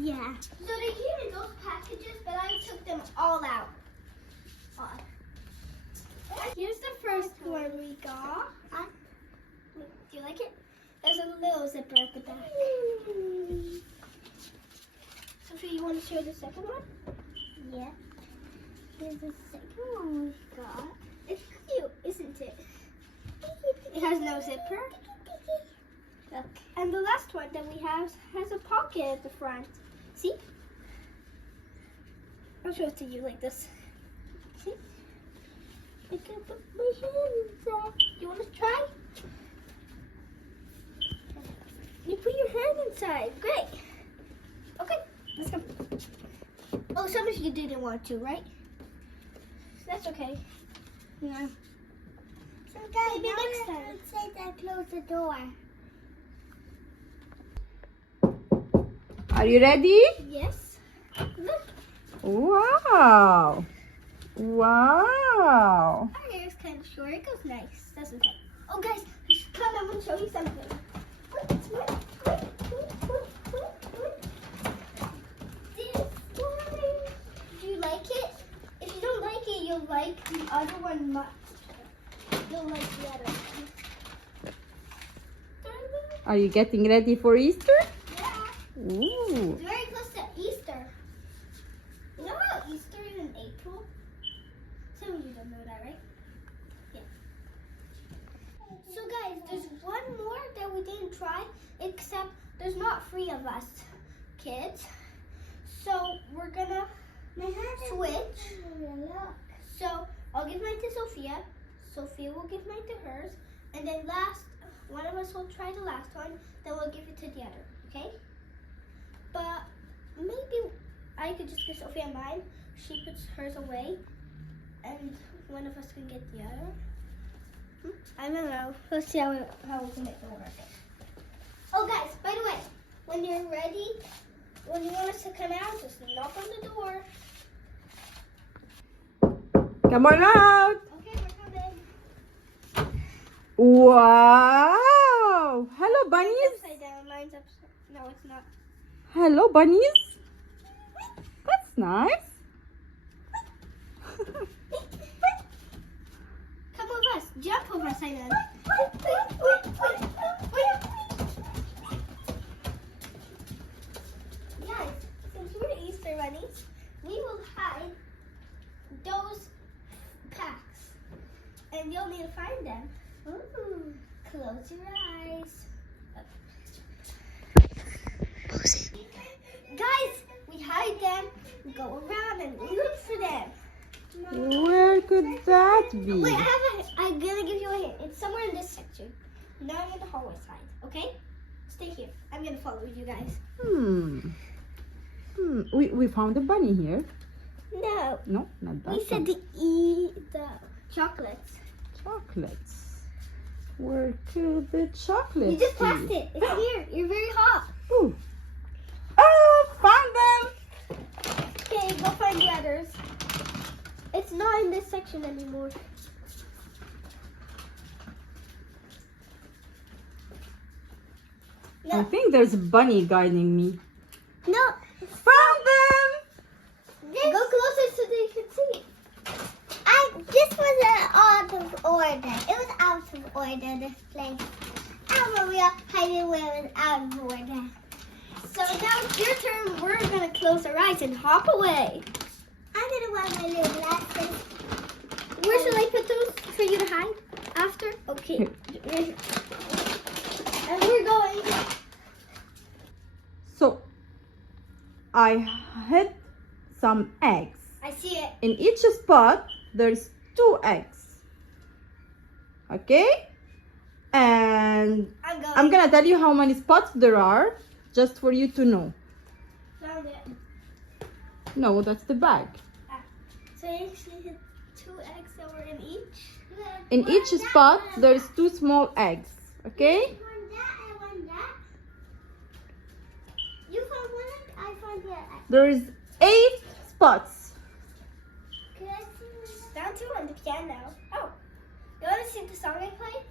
Yeah. So they came in those packages, but I took them all out. Here's the first one we got. Do you like it? There's a little zipper at the back. Sophie, you want to show the second one? Yeah. Here's the second one we got. It's cute, isn't it? It has no zipper. Look. And the last one that we have has a pocket at the front. See? I'll show it to you like this. See? I can put my hand inside. You want to try? You put your hand inside. Great. Okay, let's go. Oh, some of you didn't want to, right? That's okay. Yeah. So guys, maybe next time. Say that close the door. Are you ready? Yes. Look. Wow. Wow. Our hair is kind of short. It goes nice, doesn't it? Oh, guys, come. I'm going to show you something. Do you like it? If you don't like it, you'll like the other one much. You'll like the other one. Are you getting ready for Easter? Yeah. Ooh. It's very close to Easter. You know how Easter is in April? Some of you don't know that, right? Yeah. So guys, there's one more that we didn't try, except there's not 3 of us kids. So we're gonna switch. So I'll give mine to Sophia. Sophia will give mine to hers. And then one of us will try the last one, then we'll give it to the other, okay? But maybe I could just give Sophia mine. She puts hers away, and one of us can get the other. I don't know. Let's see how we can make it work. Oh, guys, by the way, when you're ready, when you want us to come out, just knock on the door. Come on out. Okay, we're coming. Wow. Hello, bunnies. Upside down. Mine's upside. No, it's not. Hello, bunnies. That's nice. Come with us. Jump over upside down. Guys, since we're the Easter bunnies, we will hide those packs. And you'll need to find them. Ooh, close your eyes. Guys, we hide them, we go around and look for them. Where could that be? Wait, I'm gonna give you a hint. It's somewhere in this section. Not in the hallway side, okay? Stay here. I'm gonna follow you guys. We found a bunny here. No. No, not that We said one. to eat the chocolates. Chocolates. Where could the chocolates You just be? passed it. It's here. You're very hot. Ooh. Oh, found them. Okay, go find the others. It's not in this section anymore. I No. think there's a bunny guiding me. No. Found them. Go closer so they can see. This was out of order. It was out of order, this place. I don't know we are hiding where it was out of order. So now it's your turn. We're gonna close our eyes and hop away. I'm gonna wear my little glasses. Where should I put those for you to hide? After? Okay. Right here. And we're going. So, I hid some eggs. I see it. In each spot, there's 2 eggs. Okay? And I'm going. I'm gonna tell you how many spots there are, just for you to know. Found it. No, that's the bag. So I actually hit 2 eggs that were in each. In each spot, there's 2 small eggs. Okay? I found that, I found that. You found one egg, I found the other. There's 8 spots. Can I see one? Down 2 on the piano. Oh, you want to see the song I play?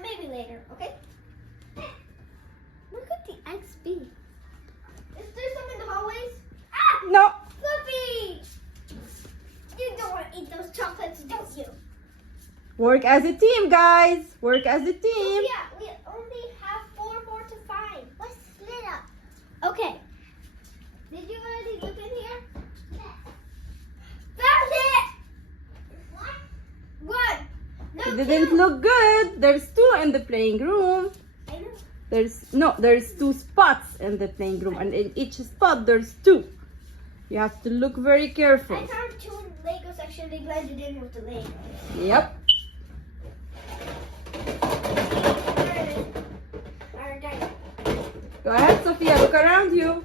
Maybe later, okay? Look at the eggs be? Is there some in the hallways? Ah! No. Fluffy! You don't want to eat those chocolates, don't you? Work as a team, guys. Work as a team. Yeah, we only have 4 more to find. What's lit up? Okay. Did you already look in here? Found it! What? One. No, It didn't look good. There's 2 in the playing room. I know. There's 2 spots in the playing room, and in each spot there's 2. You have to look very careful. I found 2 in the Lego section. They blended in with the Lego. Yep. Alright. Go ahead, Sophia. Look around you.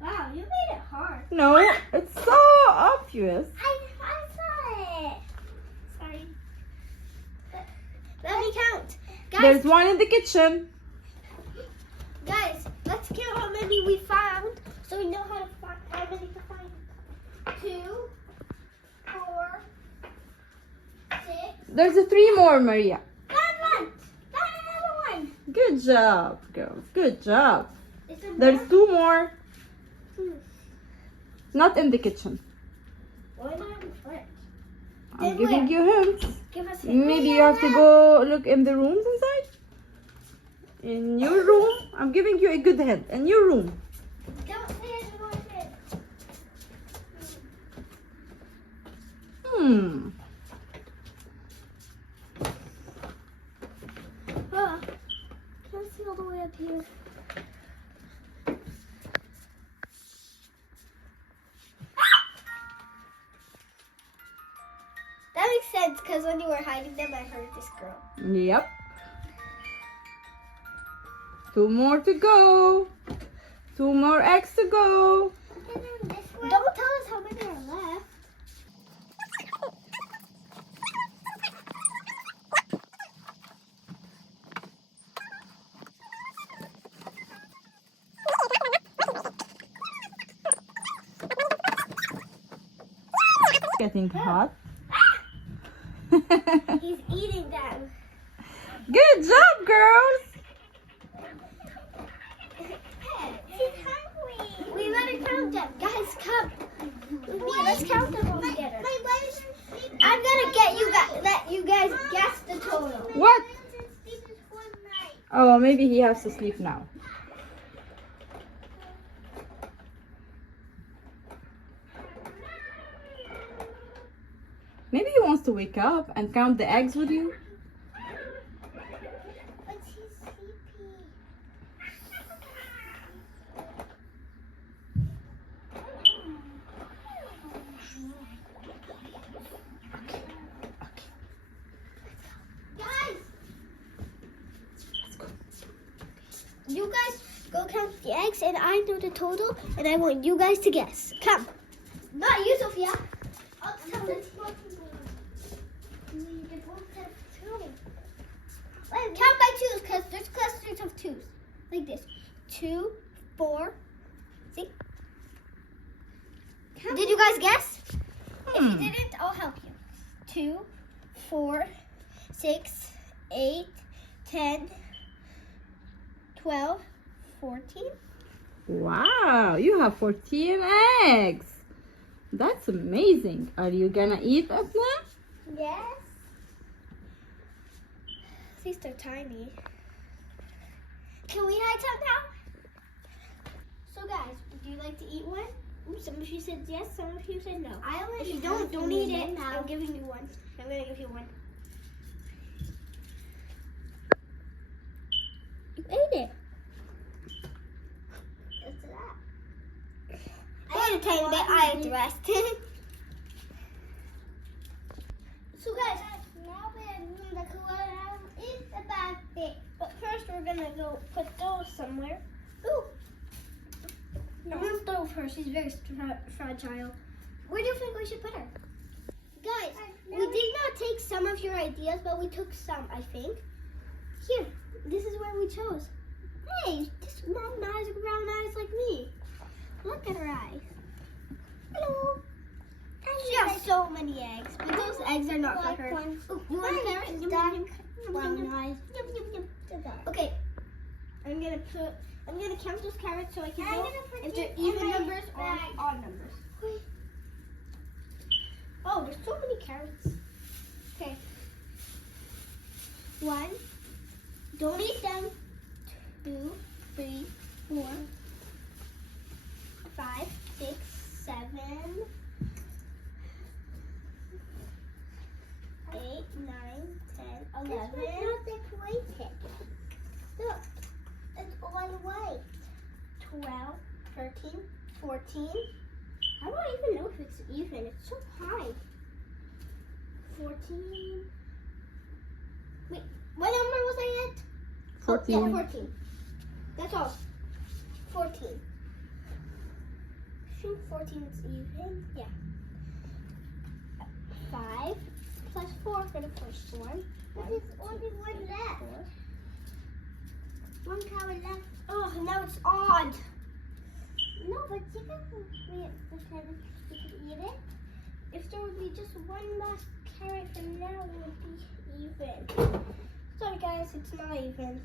Wow, you made it hard. No, it's so obvious. I saw it. Sorry. Let me count. Guys, There's 1 in the kitchen. guys, let's count how many we found so we know how many to find. 2, 4, 6. There's 3 more, Maria. Found one. Found another one. Good job, girls. Good job. Is there There's more? 2 more. Hmm. Not in the kitchen. Why not? What? I'm Then giving where? you hints. Give us hints. Maybe you have to go look in the rooms inside. In your room. I'm giving you a good hint. In your room. Don't say any more hints. Oh, can't see all the way up here. That makes sense because when you were hiding them, I heard this girl. Yep. 2 more to go. 2 more eggs to go. And then this one. Don't tell us how many are left. Getting hot. He's eating them. Good job, girls. She's hungry. We better count them. Guys, come. With me, let's count them all together. My brother's asleep. I'm gonna let you guys guess the total. What? This is one night. Oh, maybe he has to sleep now. Maybe he wants to wake up and count the eggs with you. But she's sleepy. Guys! You guys go count the eggs and I know the total and I want you guys to guess. Come. Not you, Sophia. I'll tell this one. Count by twos because there's clusters of twos. Like this. 2, 4. See? Did you guys guess? If you didn't, I'll help you. 2, 4, 6, 8, 10, 12, 14. Wow, you have 14 eggs. That's amazing. Are you gonna eat them now? Yes. These are tiny. Can we hide some now? So guys, would you like to eat one? Ooh, some of you said yes, some of you said no. I already If you have don't some eat in it. now. I'm giving you one. I'm gonna give you one. You ate it. What's that? I ate a tiny bit. I ate the rest. So guys, Now we're in the corner. It's about it. but first we're gonna go put those somewhere. Ooh. I'm gonna start her. She's very fragile. Where do you think we should put her? Guys, we did not take some of your ideas, but we took some, I think. Here, this is where we chose. Hey, this mom has brown eyes like me. Look at her eyes. Hello. She has so many eggs, but those eggs are not for her. One. Ooh, you want a carrot? Dark Yum, one yum, yum. eyes. Okay, I'm gonna count those carrots so I can I'm know gonna put if they're it in even my numbers or bag. odd numbers. Oh, there's so many carrots. Okay. 1. Don't eat them. 2, 3, 4, 5, 6, 7, 8, 9, 10, 11. This one's not decorated. Look, it's all white. 12, 13, 14. I don't even know if it's even. It's so high. 14. Wait, what number was I at? 14. Oh, yeah, 14. That's all. 14. I think 14 is even. Yeah. 5 plus 4 for the first one. But there's only one left. 4. One carrot left. Oh, now it's odd. No, but you can eat it. If there would be just one last carrot from now, it would be even. Sorry guys, it's not even.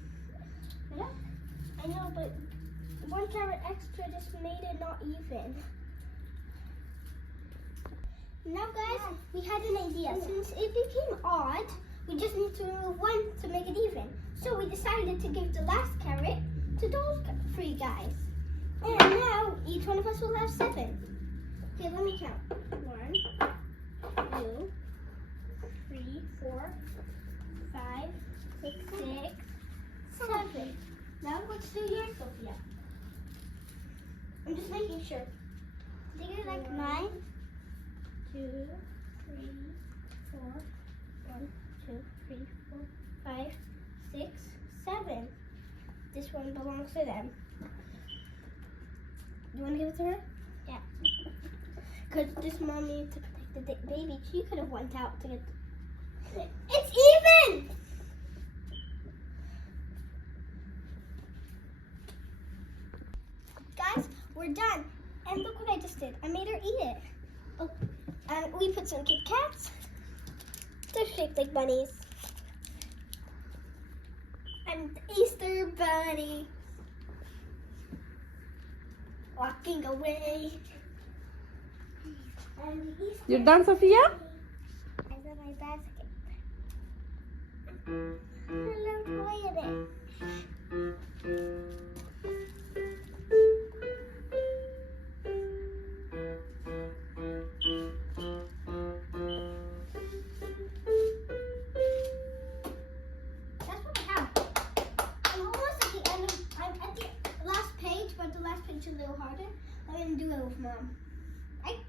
I know, but 1 carrot extra just made it not even. Now guys, we had an idea. Since it became odd, we just need to remove 1 to make it even. So we decided to give the last carrot to those 3 guys. And now each one of us will have 7. Okay, let me count. 1, 2, 3, 4, 5, 6, 7. Now let's do yours, Sophia. I'm just making sure. I think it's like 9. 2, 3, 4, 1, 2, 3, 4, 5, 6, 7. This one belongs to them. You want to give it to her? Yeah. Because this mom needs to protect the baby. She could have went out to get. It's even! Guys, we're done. And look what I just did. I made her eat it. Oh, and we put some Kit Kats. They're shaped like bunnies. And the Easter bunny walking away. And the Easter You're done, Sophia? I got my basket. A little toy in it. That's what I have. I'm almost at the end of, I'm at the last page, but the last page is a little harder. I'm gonna do it with Mom. Right?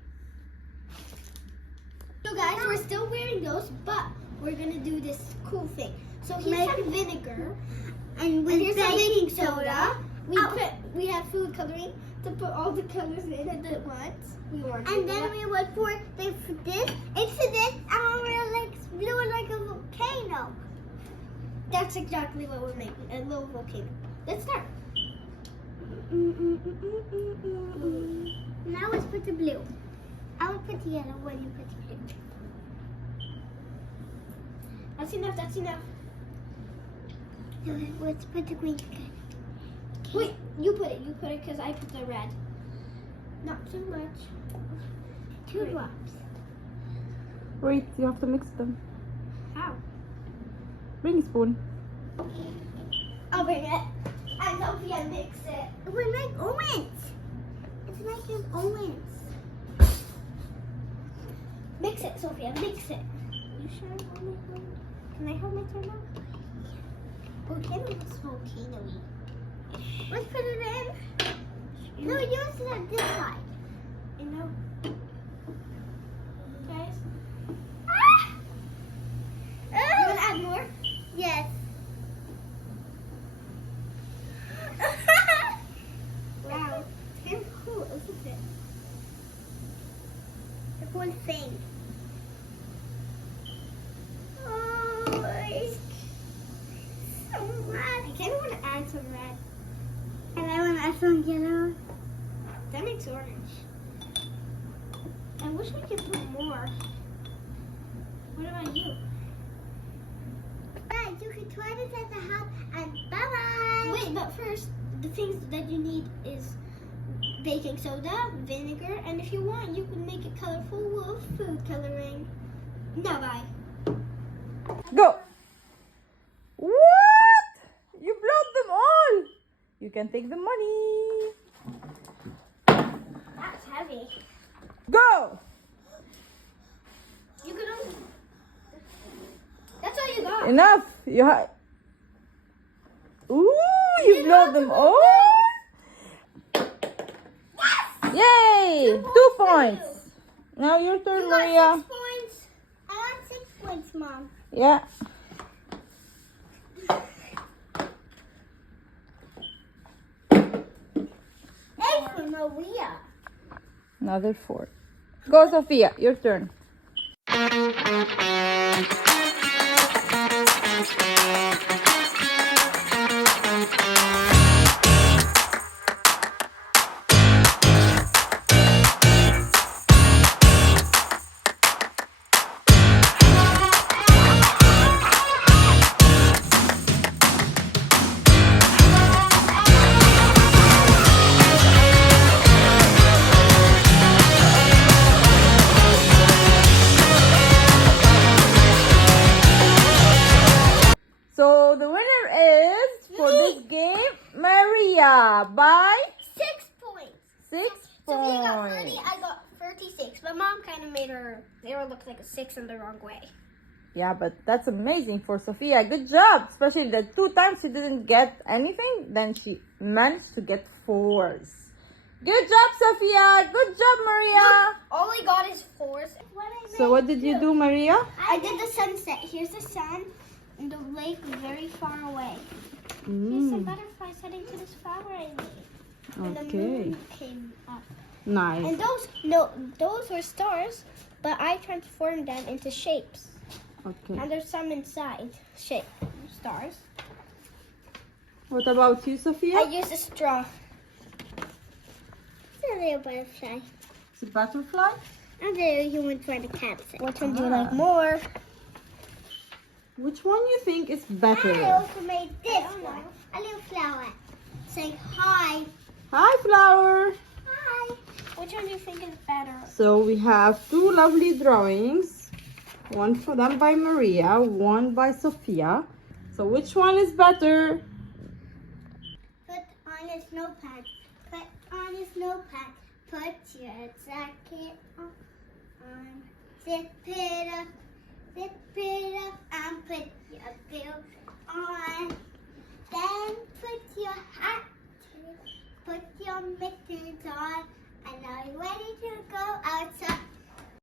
So guys, we're still wearing those, but we're gonna do this cool thing. So here's some vinegar, And and with here's some baking baking soda. We have food coloring to put all the colors in at once. We want And then we would pour this into this, and we're like blue like a volcano. That's exactly what we're making, a little volcano. Let's start. Now let's put the blue. I will put the yellow when you put the blue. That's enough, that's enough. So let's put the green again. Wait, you put it because I put the red. Not too much. 2 drops. Wait, you have to mix them. How? Bring a spoon. I'll bring it. And Sophia mix it. It will make Owens. It's making Owens. Mix it, Sophia, mix it. You sure? Can I hold my turn now? Volcano looks volcano-y. Let's put it in. No, yours is on this side. You know? Guys? Ah! You want to add more? Yes. Wow. It's kind of cool, isn't it? The whole thing. Oh, it's so red. I kind of want to add some red. And I want to add some yellow. That makes orange. I wish I could put more. What about you? Guys, you can try this at the house and bye-bye. Wait, but first, the things that you need is baking soda, vinegar, and if you want, you can make it colorful with food coloring. Now bye. Go. What? You blowed them all. You can take the money. That's heavy. Go. You can only... That's all you got. Enough. You have. Ooh, you blowed them all. Yay! 2 points. Now your turn, You Maria. got 6 points. I got 6 points, Mom. Yeah. Hey, for Maria. Another 4. Go, Sophia. Your turn. So the winner is for this game, Maria, by 6 points. 6 Sophia got 30, points. I got 36. But Mom kind of made her arrow look like a 6 in the wrong way. Yeah, but that's amazing for Sophia. Good job. Especially the 2 times she didn't get anything, then she managed to get 4s. Good job, Sophia. Good job, Maria. All I got is 4s. So what did you do, Maria? I did the sunset. Here's the sun and the lake very far away. Here's some butterflies heading to this flower I made. And the Okay. moon came up. Nice. And those were stars, but I transformed them into shapes. Okay. And there's some inside shape stars. What about you, Sophia? I used a straw. It's a little butterfly. It's a butterfly. And there you went for the cat. Which one do you like more? Which one you think is I better? also made this one. A little flower saying hi. Hi, flower. Hi. Which one do you think is better? So we have 2 lovely drawings. One for them by Maria, one by Sophia. So which one is better? Put on a snow pad. Put on a snow pad. Put your jacket on. Zip it up. Zip it up and put your bill on. Then put your hat. Put your mittens on. And are you ready to go outside?